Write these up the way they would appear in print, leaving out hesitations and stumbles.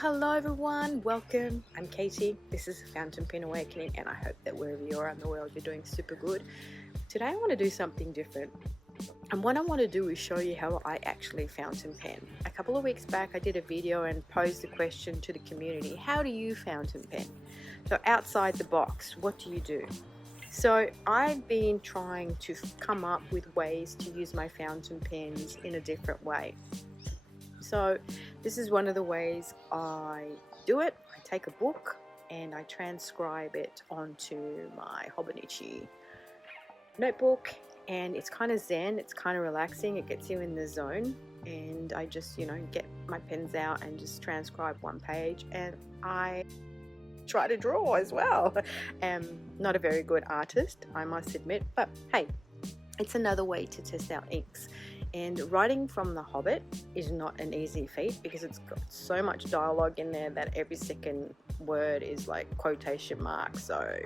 Hello everyone, welcome. I'm Katie. This is Fountain Pen Awakening, and I hope that wherever you are in the world you're doing super good. Today I want to do something different, and what I want to do is show you how I actually fountain pen. A couple of weeks back I did a video and posed the question to the community, how do you fountain pen? So outside the box, what do you do? So I've been trying to come up with ways to use my fountain pens in a different way. So this is one of the ways I do it. I take a book and I transcribe it onto my Hobonichi notebook, and it's kind of zen, it's kind of relaxing, it gets you in the zone, and I just, get my pens out and just transcribe one page, and I try to draw as well. Not a very good artist, I must admit, but hey, it's another way to test out inks. And writing from The Hobbit is not an easy feat because it's got so much dialogue in there that every second word is like quotation marks, so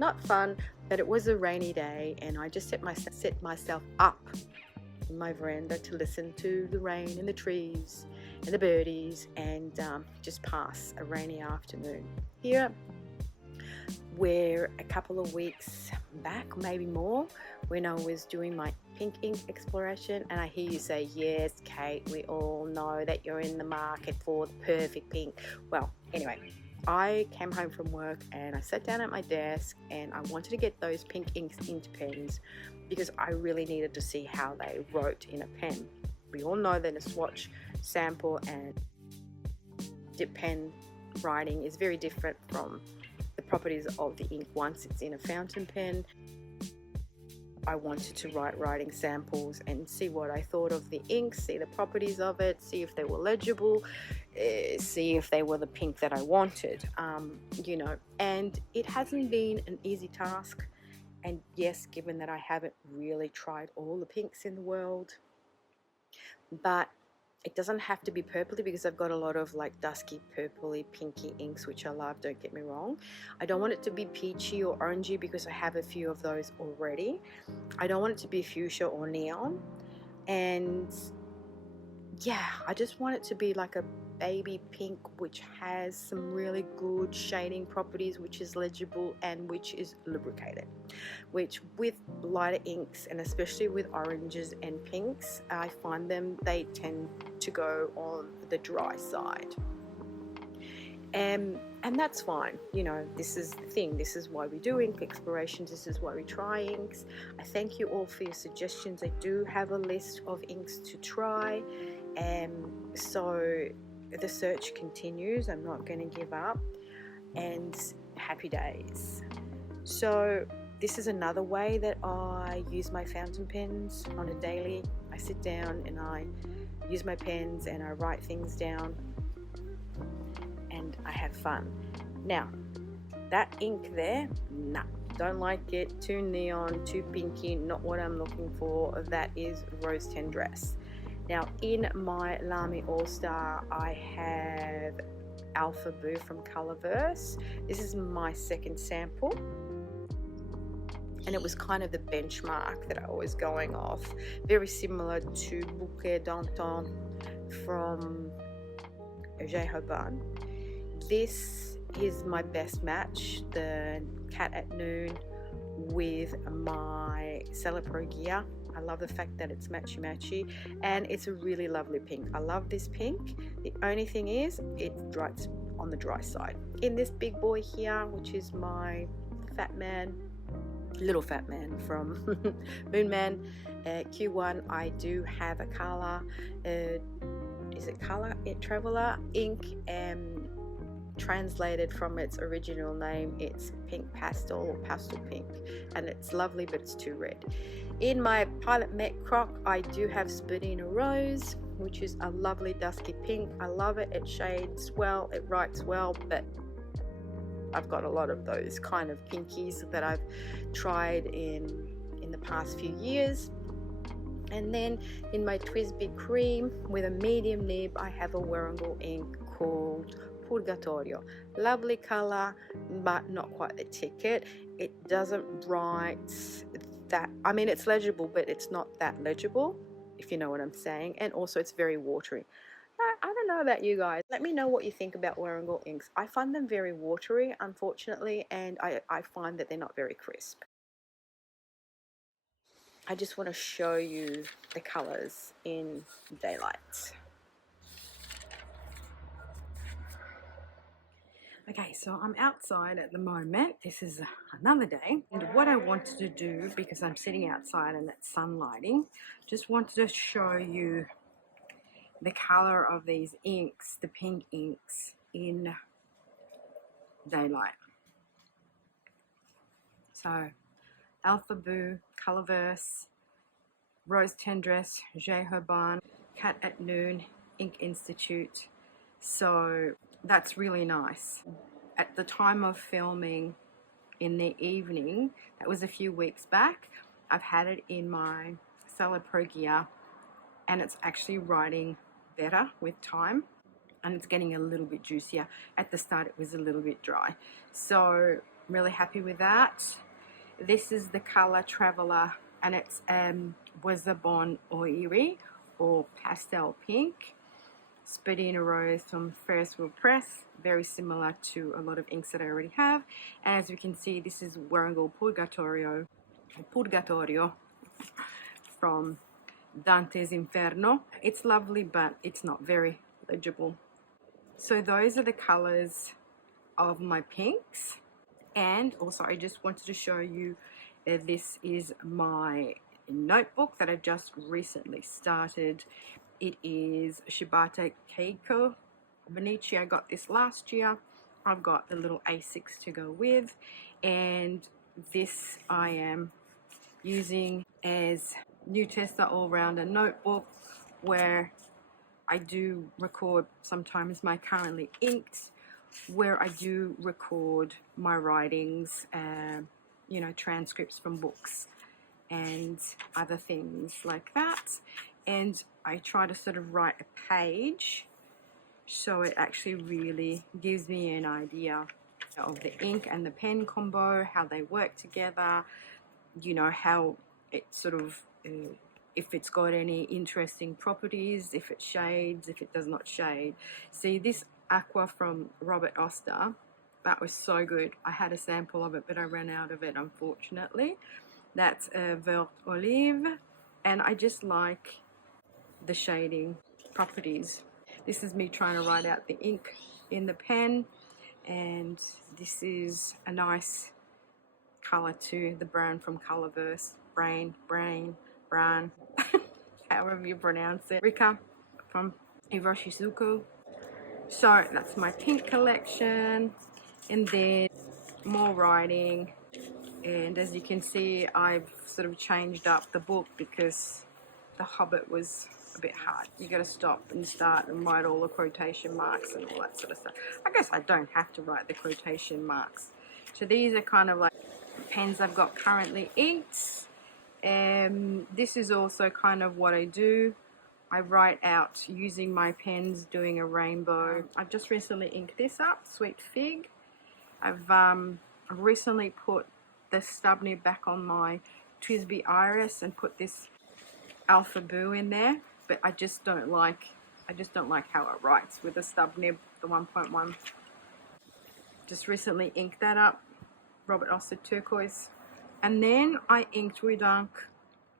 not fun. But it was a rainy day and I just set myself up in my veranda to listen to the rain and the trees and the birdies, and just pass a rainy afternoon. Here we're a couple of weeks back, maybe more, when I was doing my pink ink exploration, and I hear you say, yes Kate, we all know that you're in the market for the perfect pink. Well, anyway, I came home from work and I sat down at my desk and I wanted to get those pink inks into pens because I really needed to see how they wrote in a pen. We all know that a swatch, sample and dip pen writing is very different from the properties of the ink once it's in a fountain pen. I wanted to write writing samples and see what I thought of the ink, see the properties of it, see if they were legible, see if they were the pink that I wanted, and it hasn't been an easy task. And yes, given that I haven't really tried all the pinks in the world, but it doesn't have to be purpley because I've got a lot of like dusky purpley pinky inks which I love, don't get me wrong. I don't want it to be peachy or orangey because I have a few of those already. I don't want it to be fuchsia or neon, and yeah, I just want it to be like a baby pink which has some really good shading properties, which is legible and which is lubricated, which with lighter inks and especially with oranges and pinks, I find they tend to go on the dry side. And that's fine, this is the thing, this is why we do ink explorations, this is why we try inks. I thank you all for your suggestions. I do have a list of inks to try, and so the search continues. I'm not going to give up, and happy days. So this is another way that I use my fountain pens on a daily. I sit down and I use my pens and I write things down and I have fun. Now that ink there, nah, don't like it, too neon, too pinky, not what I'm looking for. That is Rose Tendresse. Now in my Lamy All-Star I have Alpha Boo from Colorverse. This is my second sample, and it was kind of the benchmark that I was going off, very similar to Bouquet d'Antan from Hergé Hoban. This is my best match, the Cat at Noon with my Celepro Gear. I love the fact that it's matchy and it's a really lovely pink. I love this pink. The only thing is it writes on the dry side. In this big boy here, which is my little fat man from Moonman Q1, I do have a color, is it Color Traveler ink, and translated from its original name it's Pink Pastel or Pastel Pink, and it's lovely but it's too red. In my Pilot Met Croc I do have Spadina Rose, which is a lovely dusky pink. I love it, it shades well, it writes well, but I've got a lot of those kind of pinkies that I've tried in the past few years. And then in my TWSBI Cream with a medium nib I have a Warrungal ink called Purgatorio. Lovely color, but not quite the ticket. It doesn't write that, I mean it's legible, but it's not that legible, if you know what I'm saying, and also it's very watery. I don't know about you guys. Let me know what you think about Warragul inks. I find them very watery, unfortunately, and I find that they're not very crisp. I just want to show you the colors in daylight. Okay, so I'm outside at the moment. This is another day. And what I wanted to do, because I'm sitting outside and it's sunlighting, just wanted to show you the color of these inks, the pink inks, in daylight. So, Alpha Boo, Colorverse, Rose Tendresse, J. Herbin, Cat at Noon, Ink Institute. So that's really nice. At the time of filming in the evening, that was a few weeks back, I've had it in my Salad Pro Gear and it's actually writing better with time and it's getting a little bit juicier. At the start it was a little bit dry. So I'm really happy with that. This is the color Traveler and it's Boisabon Oiri or Pastel Pink. Spadina Rose from Ferris Wheel Press, very similar to a lot of inks that I already have. And as we can see, this is Warragul Purgatorio from Dante's Inferno. It's lovely, but it's not very legible. So those are the colors of my pinks. And also I just wanted to show you this is my notebook that I just recently started. It is Shibata Keiko Benici. I got this last year. I've got the little A6 to go with, and this I am using as NuTesta all-rounder notebook, where I do record sometimes my currently inked, where I do record my writings, you know, transcripts from books and other things like that. And I try to sort of write a page so it actually really gives me an idea of the ink and the pen combo, how they work together, you know, how it sort of, if it's got any interesting properties, if it shades, if it does not shade. See, this aqua from Robert Oster, that was so good. I had a sample of it, but I ran out of it, unfortunately. That's Vert Olive, and I just like the shading properties. This is me trying to write out the ink in the pen, and this is a nice color too, the brown from Colorverse, brown, however you pronounce it. Rika from Iroshizuku. So that's my pink collection, and then more writing. And as you can see, I've sort of changed up the book because The Hobbit was a bit hard. You got to stop and start and write all the quotation marks and all that sort of stuff. I guess I don't have to write the quotation marks. So these are kind of like pens I've got currently inked. This is also kind of what I do. I write out using my pens, doing a rainbow. I've just recently inked this up, Sweet Fig. I've recently put the stub nib back on my TWSBI Iris and put this Alpha Boo in there, but I just don't like how it writes with the stub nib, the 1.1. Just recently inked that up, Robert Oster Turquoise. And then I inked Redunk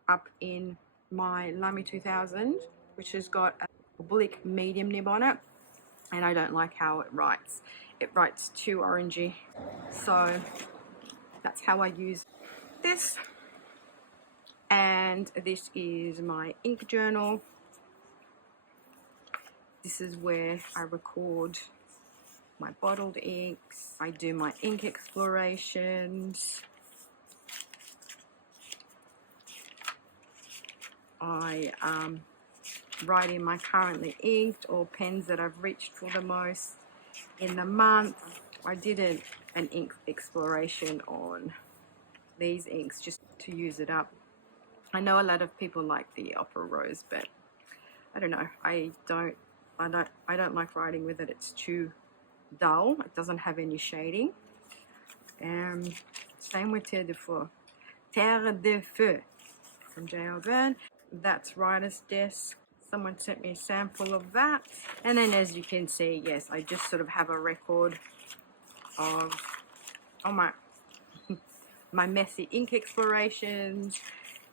up in my Lamy 2000, which has got a oblique medium nib on it, and I don't like how it writes. It writes too orangey. So that's how I use this. And this is my ink journal. This is where I record my bottled inks. I do my ink explorations. I write in my currently inked or pens that I've reached for the most in the month. I did an ink exploration on these inks just to use it up. I know a lot of people like the Opera Rose, but I don't know. I don't like writing with it. It's too dull. It doesn't have any shading. Same with Terre de Feu. Terre de Feu from J. Herbin. That's Writer's Desk. Someone sent me a sample of that. And then as you can see, yes, I just sort of have a record of my messy ink explorations,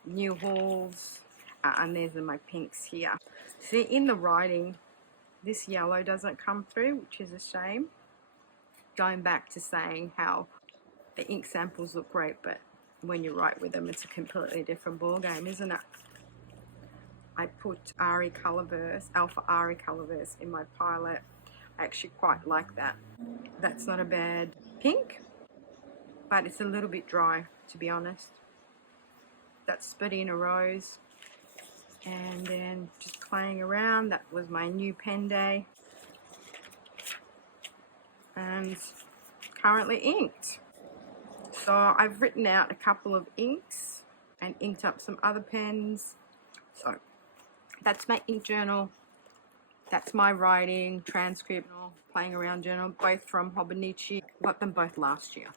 new hauls, and there's my pinks here. See, in the writing, this yellow doesn't come through, which is a shame. Going back to saying how the ink samples look great, but when you write with them, it's a completely different ball game, isn't it? I put Ari Colorverse, Alpha Ari Colorverse in my palette. I actually quite like that. That's not a bad pink, but it's a little bit dry, to be honest. That's Spadina Rose. And then just playing around, that was my new pen day. And currently inked. So I've written out a couple of inks and inked up some other pens. So that's my ink journal. That's my writing, transcript, playing around journal, both from Hobonichi. Got them both last year.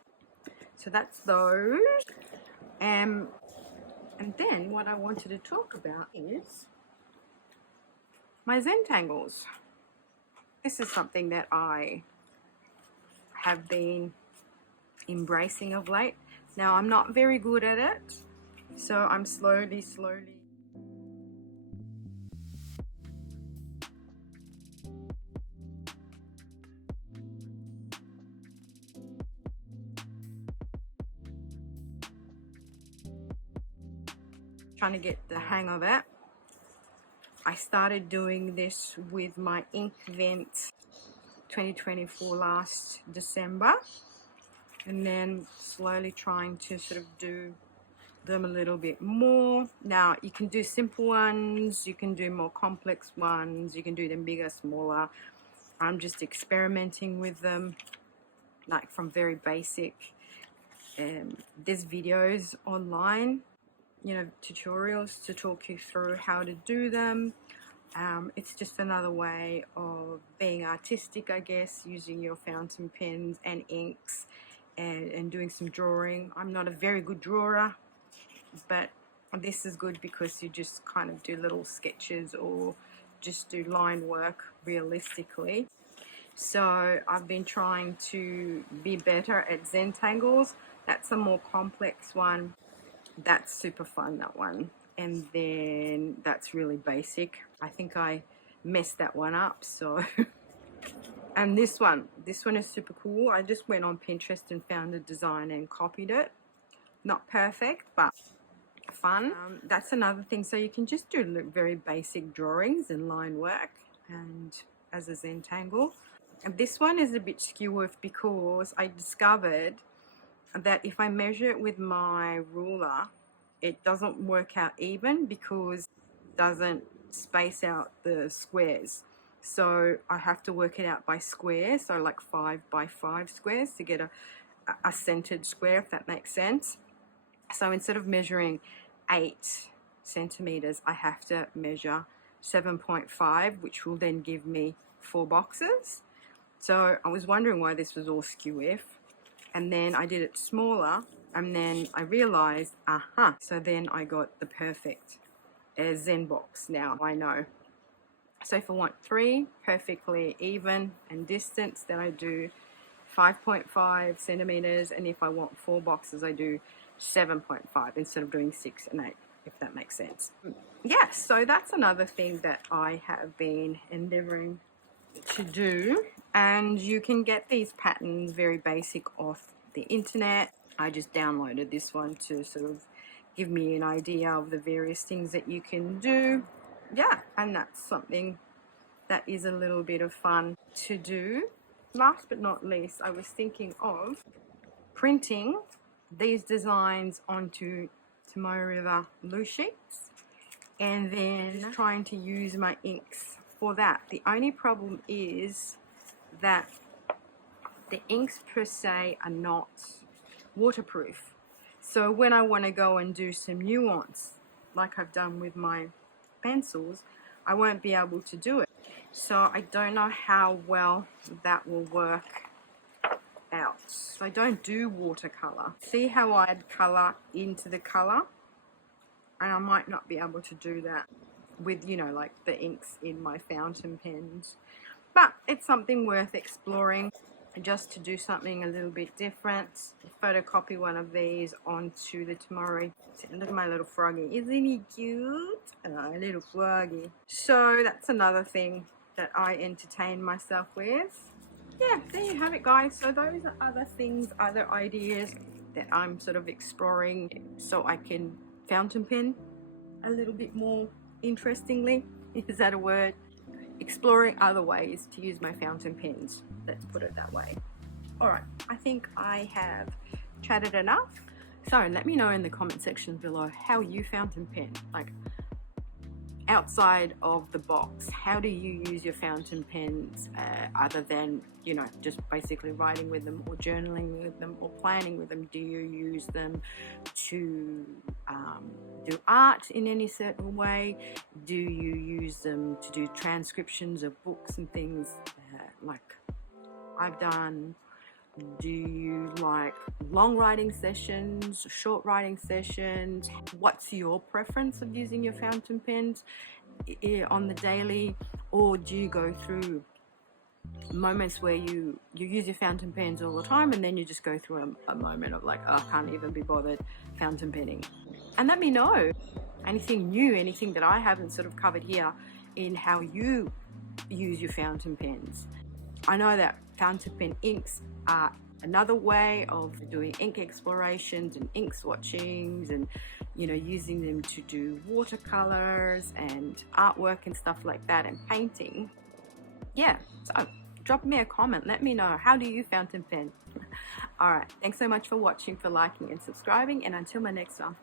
So that's those. And then what I wanted to talk about is my Zentangles. This is something that I have been embracing of late. Now I'm not very good at it, so I'm slowly trying to get the hang of it. I started doing this with my Inkvent 2024 last December, and then slowly trying to sort of do them a little bit more. Now you can do simple ones, you can do more complex ones, you can do them bigger, smaller. I'm just experimenting with them, like from very basic. There's videos online, you know, tutorials to talk you through how to do them. It's just another way of being artistic, I guess, using your fountain pens and inks and doing some drawing. I'm not a very good drawer, but this is good because you just kind of do little sketches or just do line work realistically. So I've been trying to be better at Zentangles. That's a more complex one. That's super fun, that one. And then that's really basic. I think I messed that one up, so and this one is super cool. I just went on Pinterest and found a design and copied it. Not perfect, but fun. That's another thing. So you can just do very basic drawings and line work and as a Zentangle. And this one is a bit skew because I discovered that if I measure it with my ruler, it doesn't work out even because it doesn't space out the squares. So I have to work it out by squares, so like 5 by 5 squares to get a centered square, if that makes sense. So instead of measuring 8 centimeters, I have to measure 7.5, which will then give me 4 boxes. So I was wondering why this was all skew-if, and then I did it smaller, and then I realized, so then I got the perfect Zen box. Now I know. So if I want 3 perfectly even and distance, then I do 5.5 centimeters, and if I want 4 boxes, I do 7.5 instead of doing 6 and 8, if that makes sense. Yeah, so that's another thing that I have been endeavoring to do, and you can get these patterns very basic off the internet. I just downloaded this one to sort of give me an idea of the various things that you can do. Yeah, and that's something that is a little bit of fun to do. Last but not least, I was thinking of printing these designs onto Tomoe River glue sheets and then trying to use my inks for that. The only problem is that the inks per se are not waterproof. So when I want to go and do some nuance, like I've done with my pencils, I won't be able to do it. So I don't know how well that will work out. So I don't do watercolor. See how I add color into the color? And I might not be able to do that with, you know, like the inks in my fountain pens. But it's something worth exploring, just to do something a little bit different. Photocopy one of these onto the Tomori. Look at my little froggy. Isn't he cute? Oh, little froggy. So that's another thing that I entertain myself with. Yeah, there you have it, guys. So those are other things, other ideas that I'm sort of exploring so I can fountain pen a little bit more interestingly. Is that a word? Exploring other ways to use my fountain pens, let's put it that way. All right, I think I have chatted enough. So let me know in the comment section below how you fountain pen, like outside of the box. How do you use your fountain pens other than, you know, just basically writing with them or journaling with them or planning with them? Do you use them to do art in any certain way? Do you use them to do transcriptions of books and things like I've done? Do you like long writing sessions, short writing sessions? What's your preference of using your fountain pens on the daily? Or do you go through moments where you use your fountain pens all the time and then you just go through a moment of like, oh, I can't even be bothered fountain penning? And let me know anything new, anything that I haven't sort of covered here in how you use your fountain pens. I know that fountain pen inks are another way of doing ink explorations and ink swatchings, and, you know, using them to do watercolors and artwork and stuff like that, and painting. Yeah, so drop me a comment, let me know, how do you fountain pen? All right, thanks so much for watching, for liking and subscribing, and until my next one.